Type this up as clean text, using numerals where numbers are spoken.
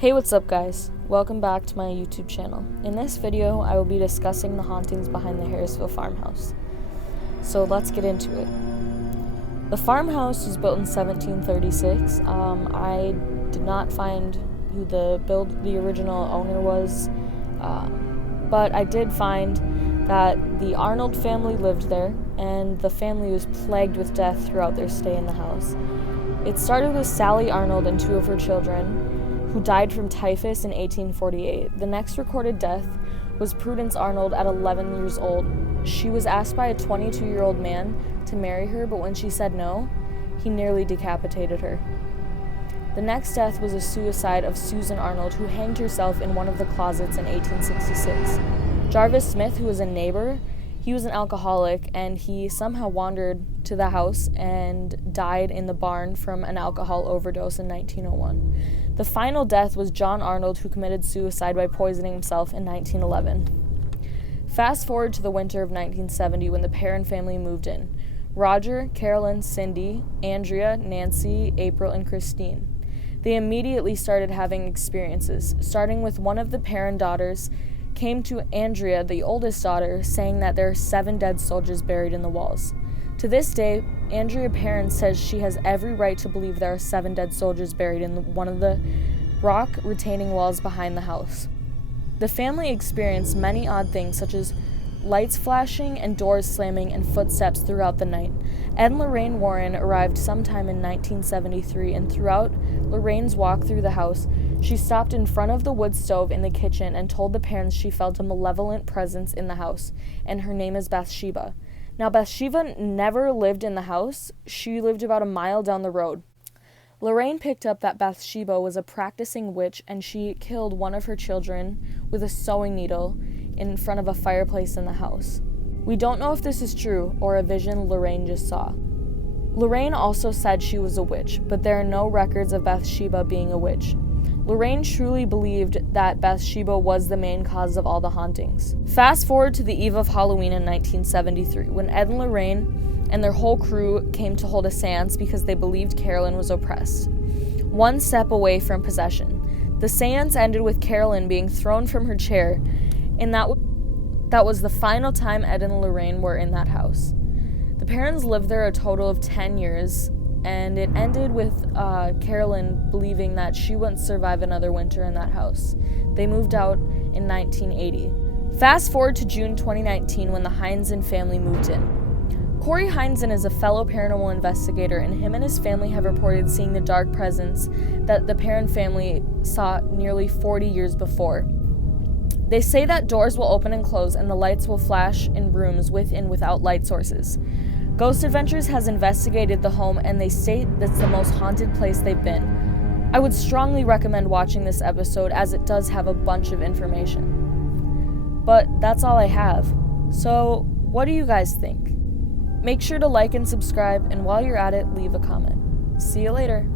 Hey, what's up guys? Welcome back to my YouTube channel. In this video, I will be discussing the hauntings behind the Harrisville Farmhouse. So let's get into it. The farmhouse was built in 1736. I did not find who the original owner was, but I did find that the Arnold family lived there, and the family was plagued with death throughout their stay in the house. It started with Sally Arnold and two of her children, who died from typhus in 1848. The next recorded death was Prudence Arnold at 11 years old. She was asked by a 22-year-old man to marry her, but when she said no, he nearly decapitated her. The next death was a suicide of Susan Arnold, who hanged herself in one of the closets in 1866. Jarvis Smith, who was a neighbor, he was an alcoholic, and he somehow wandered to the house and died in the barn from an alcohol overdose in 1901. The final death was John Arnold, who committed suicide by poisoning himself in 1911. Fast forward to the winter of 1970 when the Perrin family moved in. Roger, Carolyn, Cindy, Andrea, Nancy, April, and Christine. They immediately started having experiences, starting with one of the Perrin daughters came to Andrea, the oldest daughter, saying that there are 7 dead soldiers buried in the walls. To this day, Andrea Perrin says she has every right to believe there are 7 dead soldiers buried in one of the rock retaining walls behind the house. The family experienced many odd things, such as lights flashing and doors slamming and footsteps throughout the night. Ed and Lorraine Warren arrived sometime in 1973, and throughout Lorraine's walk through the house, she stopped in front of the wood stove in the kitchen and told the parents she felt a malevolent presence in the house, and her name is Bathsheba. Now, Bathsheba never lived in the house. She lived about a mile down the road. Lorraine picked up that Bathsheba was a practicing witch, and she killed one of her children with a sewing needle in front of a fireplace in the house. We don't know if this is true or a vision Lorraine just saw. Lorraine also said she was a witch, but there are no records of Bathsheba being a witch. Lorraine truly believed that Bathsheba was the main cause of all the hauntings. Fast forward to the eve of Halloween in 1973, when Ed and Lorraine and their whole crew came to hold a seance because they believed Carolyn was oppressed, one step away from possession. The seance ended with Carolyn being thrown from her chair, and that was the final time Ed and Lorraine were in that house. The parents lived there a total of 10 years, and it ended with Carolyn believing that she wouldn't survive another winter in that house. They moved out in 1980. Fast forward to June 2019 when the Heinzen family moved in. Corey Heinzen is a fellow paranormal investigator, and him and his family have reported seeing the dark presence that the Perrin family saw nearly 40 years before. They say that doors will open and close and the lights will flash in rooms with and without light sources. Ghost Adventures has investigated the home, and they state that's the most haunted place they've been. I would strongly recommend watching this episode, as it does have a bunch of information. But that's all I have. So, what do you guys think? Make sure to like and subscribe, and while you're at it, leave a comment. See you later.